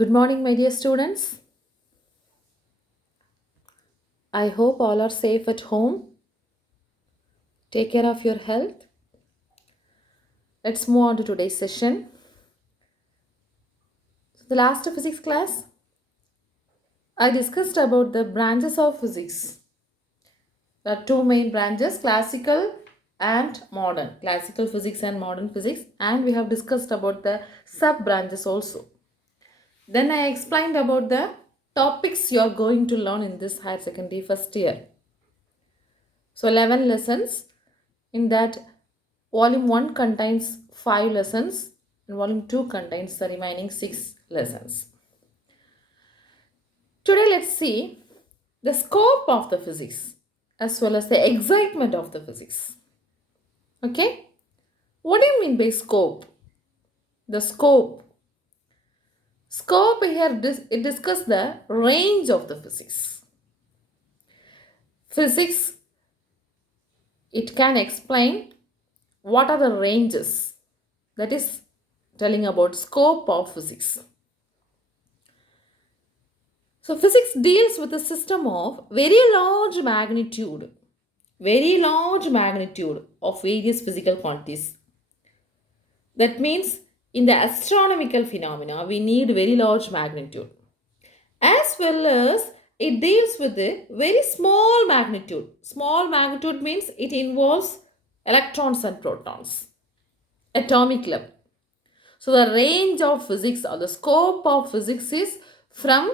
Good morning, my dear students. I hope all are safe at home. Take care of your health. Let's move on to today's session. The last physics class, I discussed about the branches of physics. There are two main branches, classical and modern. Classical physics and modern physics. And we have discussed about the sub branches also. Then I explained about the topics you are going to learn in this higher secondary first year. So 11 lessons. In that, volume 1 contains 5 lessons and volume 2 contains the remaining 6 lessons. Today let's see the scope of the physics as well as the excitement of the physics. Okay? What do you mean by scope? The scope. Scope here, it discusses the range of the physics. Physics, it can explain what are the ranges. That is telling about scope of physics. So physics deals with a system of very large magnitude of various physical quantities. That means in the astronomical phenomena, we need very large magnitude. As well as it deals with a very small magnitude. Small magnitude means it involves electrons and protons, atomic level. So the range of physics or the scope of physics is from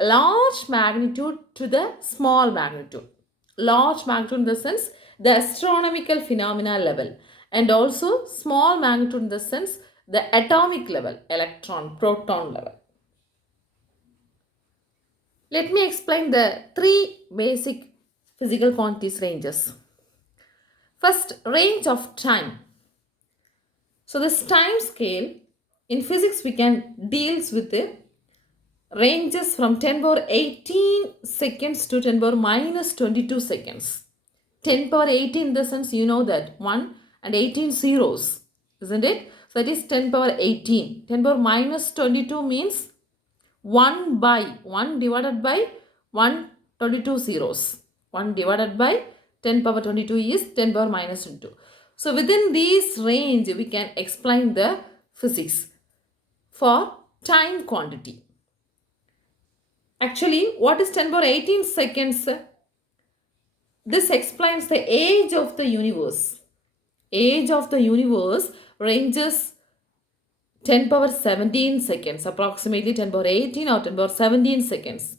large magnitude to the small magnitude. Large magnitude in the sense the astronomical phenomena level, and also small magnitude in the sense the atomic level, electron, proton level. Let me explain the three basic physical quantities ranges. First, range of time. So this time scale in physics we can deals with the ranges from 10 power 18 seconds to 10 power minus 22 seconds. 10 power 18 in the sense you know that 1 and 18 zeros, isn't it? So that is 10 power 18. 10 power minus 22 means 1 divided by 122 zeros. 1 divided by 10 power 22 is 10 power minus 22. So within this range we can explain the physics for time quantity. Actually, what is 10 power 18 seconds? This explains the age of the universe. Age of the universe ranges 10 power 17 seconds, approximately 10 power 18 or 10 power 17 seconds.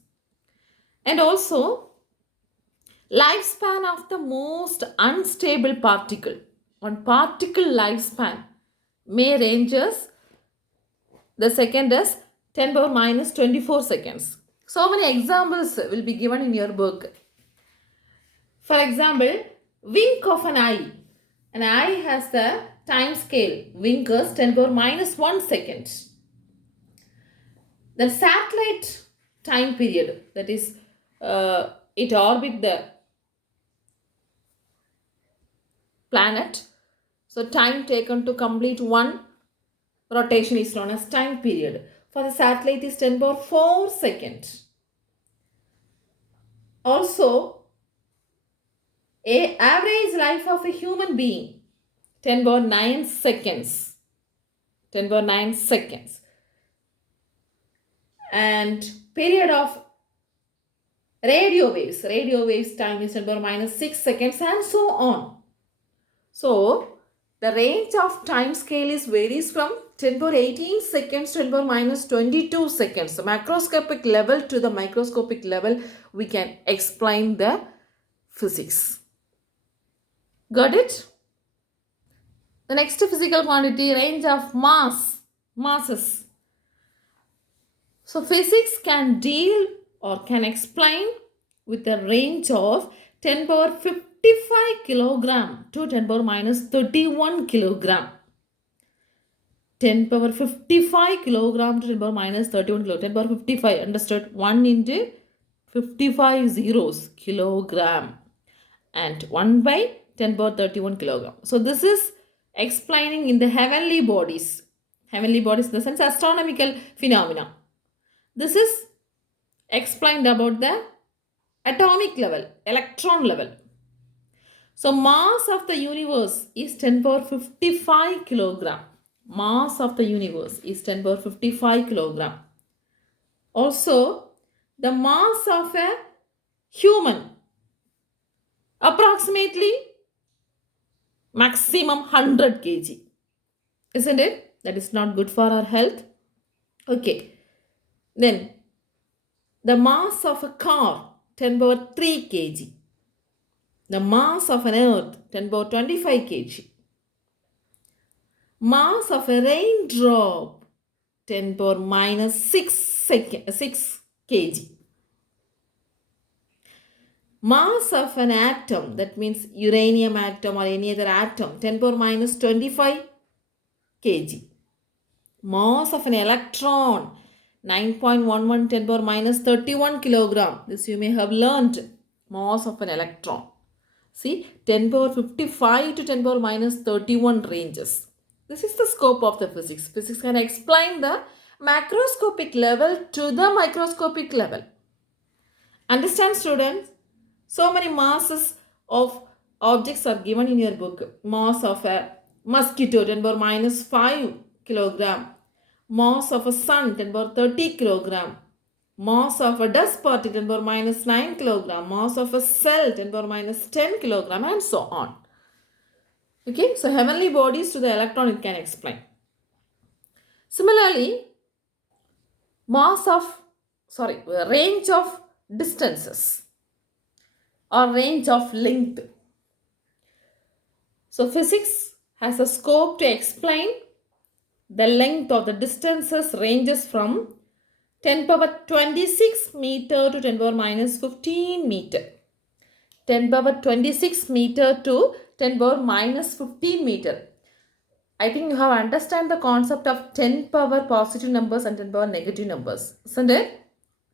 And also, lifespan of the most unstable particle. One particle lifespan may ranges, the second is 10 power minus 24 seconds. So many examples will be given in your book. For example, wink of an eye. An eye has the time scale. Wink is 10 power minus 1 second. The satellite time period, that is, it orbit the planet. So time taken to complete one rotation is known as time period. For the satellite is 10 power 4 second. Also, average life of a human being, 10 power 9 seconds. 10 power 9 seconds. And period of radio waves time is 10 power minus 6 seconds, and so on. So, the range of time scale is varies from 10 power 18 seconds to 10 power minus 22 seconds. The macroscopic level to the microscopic level, we can explain the physics. Got it? The next physical quantity, range of masses. So physics can deal or can explain with a range of 10 power 55 kilogram to 10 power minus 31 kilogram. 10 power 55 kilogram to 10 power minus 31 kilogram. 10 power 55, understood? 1 into 55 zeros, kilogram. And 1 by 10 power 31 kilogram. So this is explaining in the heavenly bodies. Heavenly bodies in the sense astronomical phenomena. This is explained about the atomic level, electron level. So mass of the universe is 10 power 55 kilogram. Mass of the universe is 10 power 55 kilogram. Also, the mass of a human approximately maximum 100 kg. Isn't it? That is not good for our health. Okay. Then the mass of a car 10 power 3 kg. The mass of an earth 10 power 25 kg. Mass of a raindrop 10 power minus 6 kg. Mass of an atom, that means uranium atom or any other atom, 10 power minus 25 kg. Mass of an electron, 9.11 10 power minus 31 kilogram. This you may have learnt. Mass of an electron. See, 10 power 55 to 10 power minus 31 ranges. This is the scope of the physics. Physics can explain the macroscopic level to the microscopic level. Understand, students? So many masses of objects are given in your book. Mass of a mosquito 10 power minus 5 kilogram. Mass of a sun 10 power 30 kilogram. Mass of a dust particle 10 power minus 9 kilogram. Mass of a cell 10 power minus 10 kilogram, and so on. Okay, so heavenly bodies to the electron it can explain. Similarly, range of distances or range of length. So physics has a scope to explain the length of the distances ranges from 10 power 26 meter to 10 power minus 15 meter. 10 power 26 meter to 10 power minus 15 meter. I think you have understand the concept of 10 power positive numbers and 10 power negative numbers. Isn't it?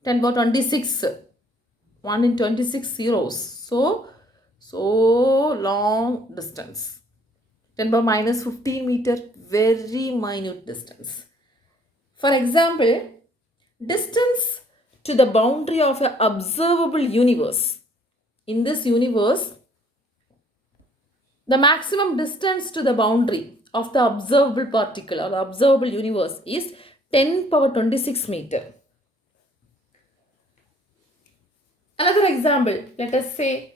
10 power 26. 1 in 26 zeros. So long distance. 10 power minus 15 meter, very minute distance. For example, distance to the boundary of an observable universe. In this universe, the maximum distance to the boundary of the observable particle or the observable universe is 10 power 26 meter. Another example, let us say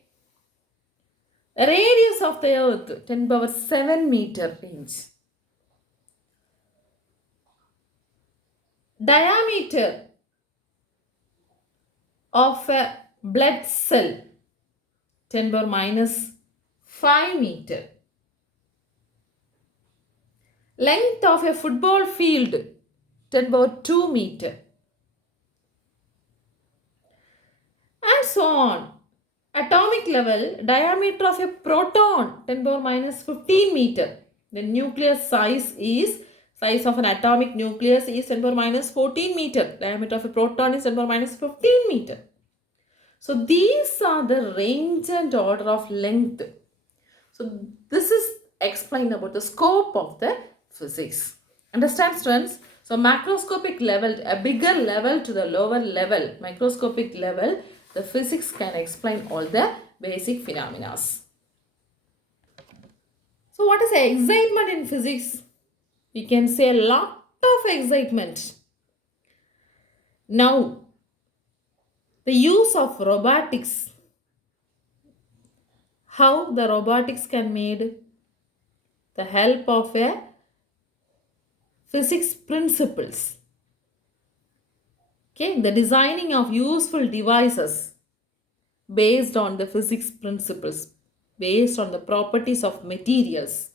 radius of the earth 10 power 7 meter range. Diameter of a blood cell 10 power minus 5 meter. Length of a football field 10 power 2 meter. And so on. Atomic level, diameter of a proton 10 power minus 15 meter. The nucleus size of an atomic nucleus is 10 power minus 14 meter. Diameter of a proton is 10 power minus 15 meter. So these are the range and order of length. So this is explained about the scope of the physics. Understand, students? So macroscopic level, a bigger level to the lower level, microscopic level, the physics can explain all the basic phenomena. So what is excitement in physics? We can say a lot of excitement. Now, the use of robotics. How the robotics can made the help of a physics principles. Okay, the designing of useful devices based on the physics principles, based on the properties of materials.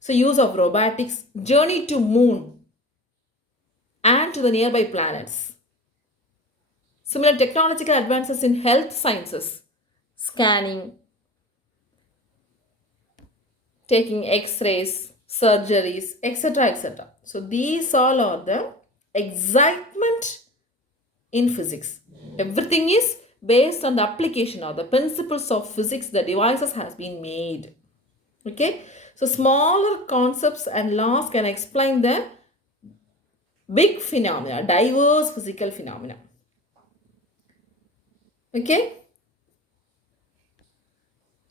So use of robotics, journey to moon and to the nearby planets. Similar technological advances in health sciences, scanning, taking x-rays, surgeries, etc., etc. So these all are the excitement in physics. Everything is based on the application or the principles of physics the devices has been made. Okay, so smaller concepts and laws can explain the big phenomena, diverse physical phenomena. Okay?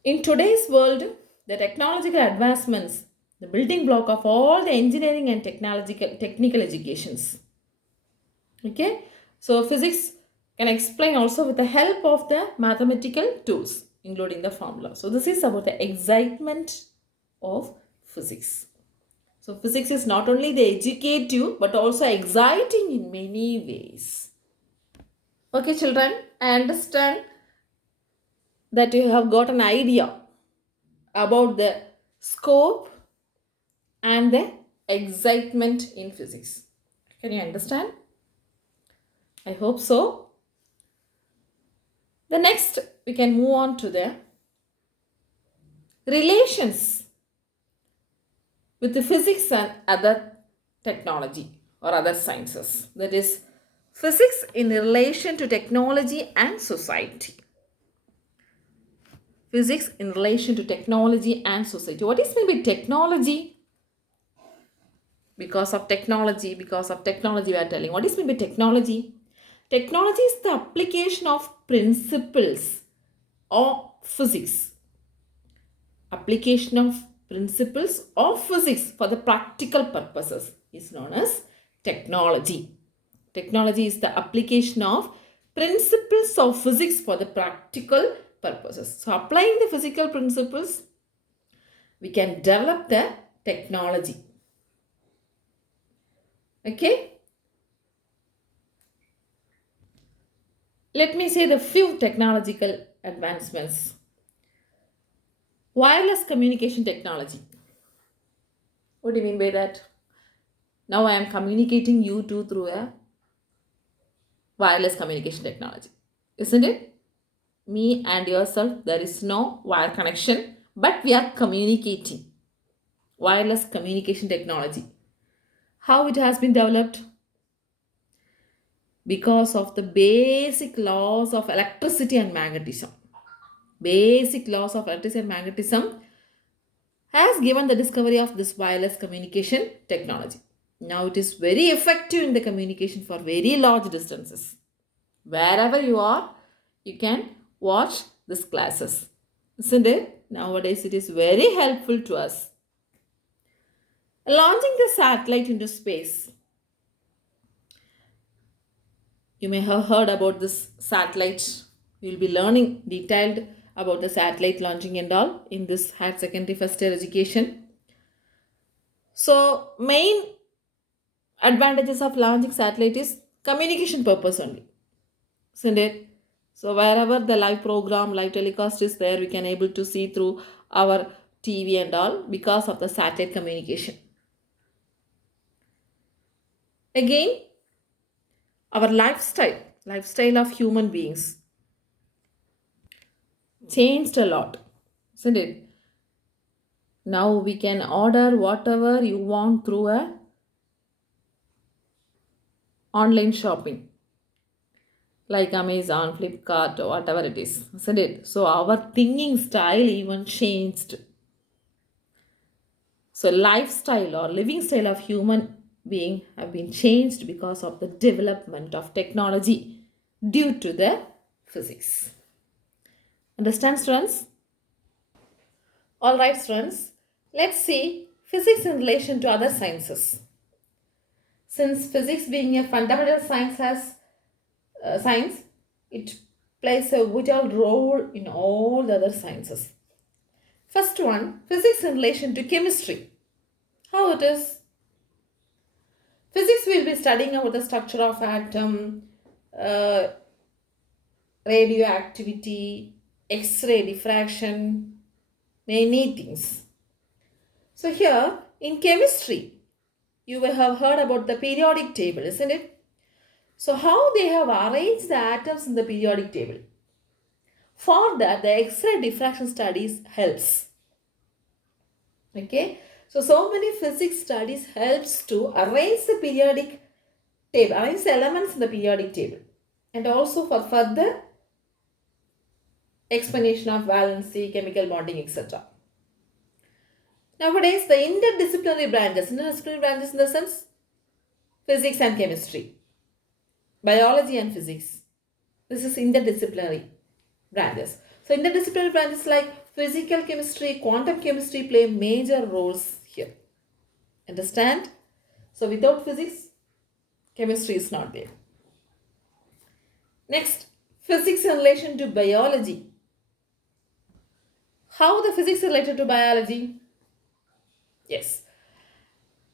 In today's world, the technological advancements, the building block of all the engineering and technical educations. Okay? So physics can explain also with the help of the mathematical tools, including the formula. So this is about the excitement of physics. So physics is not only the educative but also exciting in many ways. Okay, children, I understand that you have got an idea about the scope and the excitement in physics. Can you understand? I hope so. The next, we can move on to the relations with the physics and other technology or other sciences. That is, physics in relation to technology and society. Physics in relation to technology and society. What is maybe technology? Because of technology we are telling. What is maybe technology? Technology is the application of principles of physics. Application of principles of physics for the practical purposes is known as technology. Technology is the application of principles of physics for the practical purposes. So applying the physical principles, we can develop the technology. Okay? Let me say the few technological advancements. Wireless communication technology. What do you mean by that? Now I am communicating you two through a wireless communication technology. Isn't it? Me and yourself, there is no wire connection, but we are communicating. Wireless communication technology. How it has been developed? Because of the basic laws of electricity and magnetism. Basic laws of electricity and magnetism has given the discovery of this wireless communication technology. Now it is very effective in the communication for very large distances. Wherever you are, you can watch these classes. Isn't it? Nowadays it is very helpful to us. Launching the satellite into space. You may have heard about this satellite. You will be learning detailed about the satellite launching and all in this higher secondary first year education. So main advantages of launching satellite is communication purpose only, isn't it? So wherever the live program, live telecast is there, we can able to see through our TV and all because of the satellite communication. Again, our lifestyle of human beings changed a lot, isn't it? Now we can order whatever you want through a online shopping like Amazon, Flipkart, or whatever it is, isn't it? So our thinking style even changed. So lifestyle or living style of human being have been changed because of the development of technology due to the physics. Understand, students? All right, students. Let's see physics in relation to other sciences. Since physics being a fundamental science, it plays a vital role in all the other sciences. First one, physics in relation to chemistry. How it is? Physics will be studying about the structure of atom, uh, radioactivity, X-ray diffraction, many things. So here in chemistry, you will have heard about the periodic table, isn't it? So how they have arranged the atoms in the periodic table. For that, the X-ray diffraction studies helps. Okay, so many physics studies helps to arrange the periodic table, arrange the elements in the periodic table, and also for further explanation of valency, chemical bonding, etc. Nowadays, the interdisciplinary branches in the sense physics and chemistry, biology and physics. This is interdisciplinary branches. So interdisciplinary branches like physical chemistry, quantum chemistry play major roles here. Understand? So without physics, chemistry is not there. Next, physics in relation to biology. How the physics related to biology? Yes.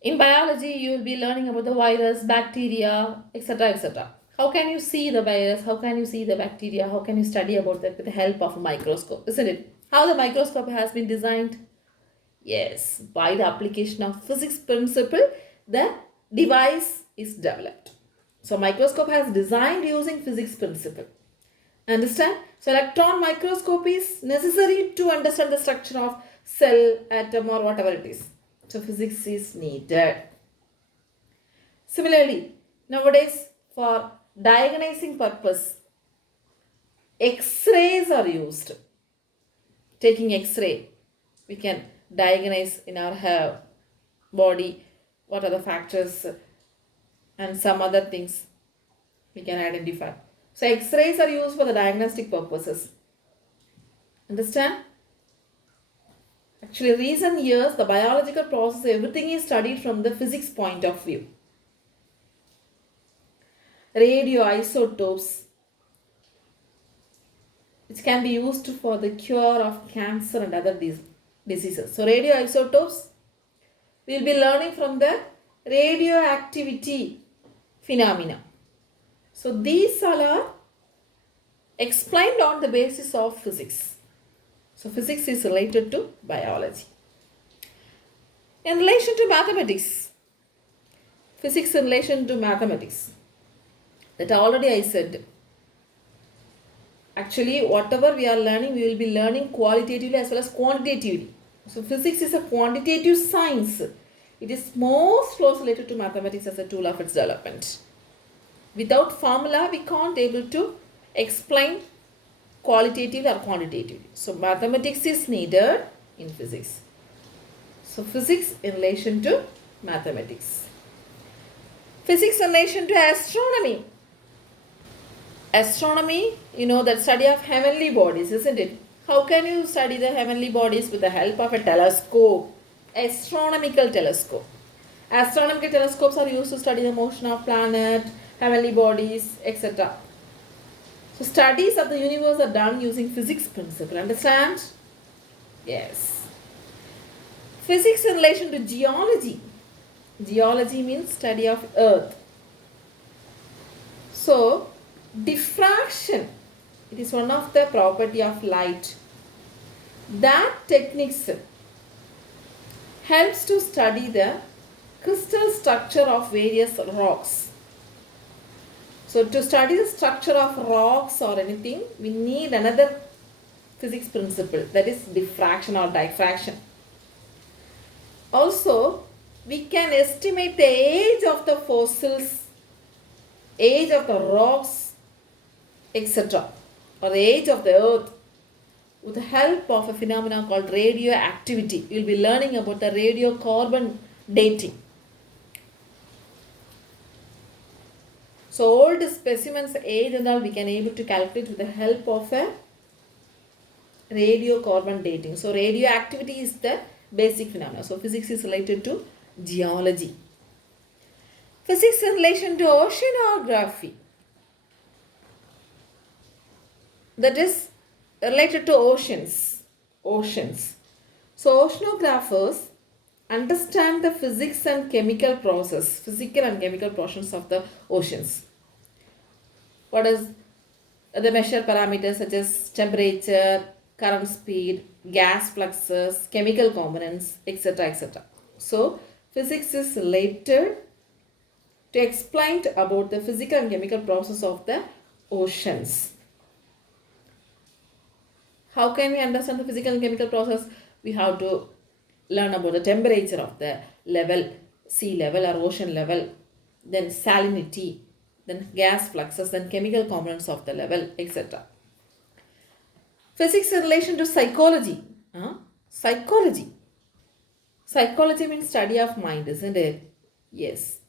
In biology, you will be learning about the virus, bacteria, etc. etc. How can you see the virus? How can you see the bacteria? How can you study about that with the help of a microscope? Isn't it? How the microscope has been designed? Yes, by the application of physics principle, the device is developed. So microscope has designed using physics principle. Understand? So electron microscope is necessary to understand the structure of cell, atom or whatever it is. So physics is needed. Similarly, nowadays for diagnosing purpose, X-rays are used. Taking X-ray, we can diagnose in our body what are the factors and some other things we can identify. So X-rays are used for the diagnostic purposes. Understand? Actually, recent years, the biological process, everything is studied from the physics point of view. Radioisotopes, which can be used for the cure of cancer and other diseases. So radioisotopes, we will be learning from the radioactivity phenomena. So these all are explained on the basis of physics. So physics is related to biology. In relation to mathematics, physics in relation to mathematics, that already I said. Actually, whatever we are learning, we will be learning qualitatively as well as quantitatively. So physics is a quantitative science. It is most closely related to mathematics as a tool of its development. Without formula, we can't able to explain qualitatively or quantitatively. So mathematics is needed in physics. So physics in relation to mathematics. Physics in relation to astronomy. Astronomy, you know, that study of heavenly bodies, isn't it? How can you study the heavenly bodies with the help of a telescope? Astronomical telescope. Astronomical telescopes are used to study the motion of planet, heavenly bodies, etc. So studies of the universe are done using physics principle. Understand? Yes. Physics in relation to geology. Geology means study of earth. So diffraction, it is one of the property of light. That techniques helps to study the crystal structure of various rocks. So to study the structure of rocks or anything, we need another physics principle, that is diffraction or diffraction. Also, we can estimate the age of the fossils, age of the rocks, etc. or the age of the earth with the help of a phenomenon called radioactivity. We will be learning about the radiocarbon dating. So old specimens age and all we can able to calculate with the help of a radiocarbon dating. So radioactivity is the basic phenomenon. So physics is related to geology. Physics in relation to oceanography, that is related to oceans. So oceanographers understand the physics and chemical process, physical and chemical processes of the oceans. What is the measure parameters such as temperature, current speed, gas fluxes, chemical components, etc. etc. So physics is related to explain about the physical and chemical process of the oceans. How can we understand the physical and chemical process? We have to learn about the temperature of the level, sea level or ocean level, then salinity, then gas fluxes, then chemical components of the level, etc. Physics in relation to psychology. Psychology means study of mind, isn't it? Yes.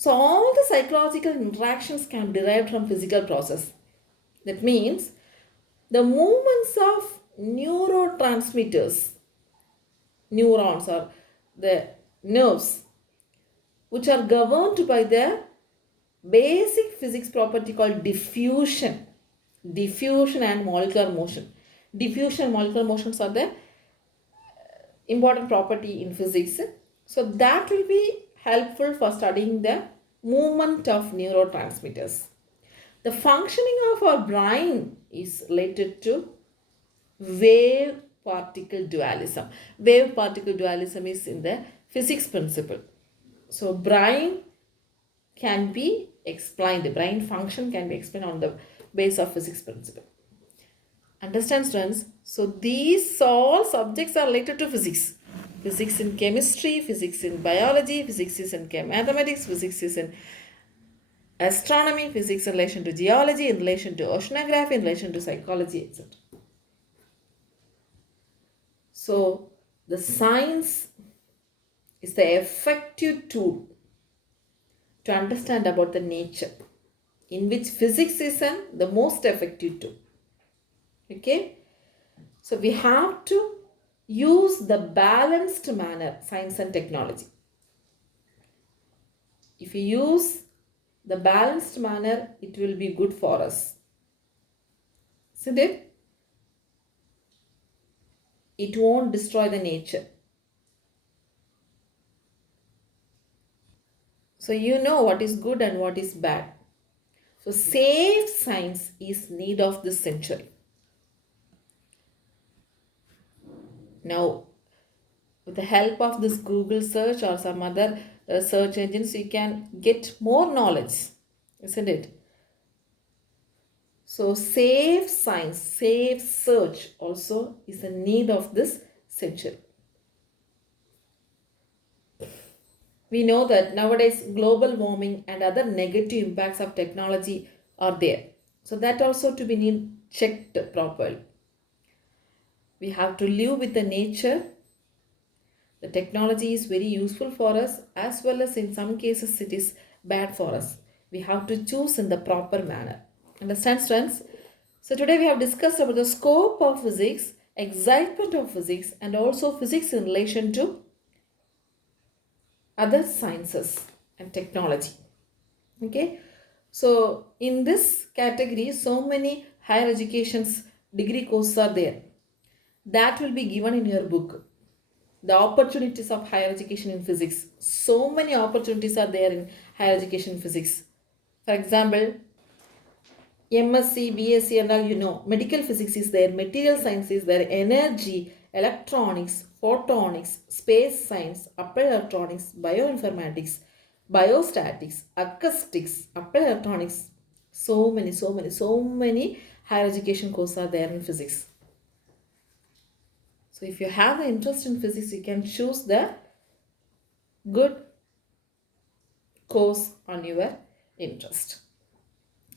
So all the psychological interactions can be derived from physical process. That means the movements of neurotransmitters, neurons or the nerves, which are governed by the basic physics property called diffusion and molecular motion. Diffusion and molecular motions are the important property in physics. So that will be helpful for studying the movement of neurotransmitters. The functioning of our brain is related to wave particle dualism. Wave particle dualism is in the physics principle. So brain can be explained, the brain function can be explained on the base of physics principle. Understand, students? So these all subjects are related to physics. Physics in chemistry, physics in biology, physics is in mathematics, physics is in astronomy, physics in relation to geology, in relation to oceanography, in relation to psychology, etc. So the science is the effective tool to understand about the nature, in which physics is the most effective tool. Okay, so we have to use the balanced manner, science and technology. If we use the balanced manner, it will be good for us, isn't it? It won't destroy the nature. So you know what is good and what is bad. So safe science is need of this century. Now, with the help of this Google search or some other search engines, you can get more knowledge, isn't it? So safe science, safe search also is a need of this century. We know that nowadays global warming and other negative impacts of technology are there. So that also to be checked properly. We have to live with the nature. The technology is very useful for us, as well as in some cases it is bad for us. We have to choose in the proper manner. Understand, students? So today we have discussed about the scope of physics, excitement of physics, and also physics in relation to other sciences and technology. Okay, so in this category, so many higher education's degree courses are there. That will be given in your book. The opportunities of higher education in physics. So many opportunities are there in higher education in physics. For example, MSc, BSc and all, you know, medical physics is there, material science is there, energy, electronics, photonics, space science, applied electronics, bioinformatics, biostatics, acoustics, applied electronics. So many higher education courses are there in physics. So if you have the interest in physics, you can choose the good course on your interest.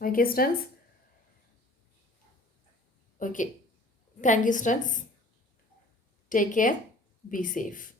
Okay, students? Okay. Thank you, students. Take care. Be safe.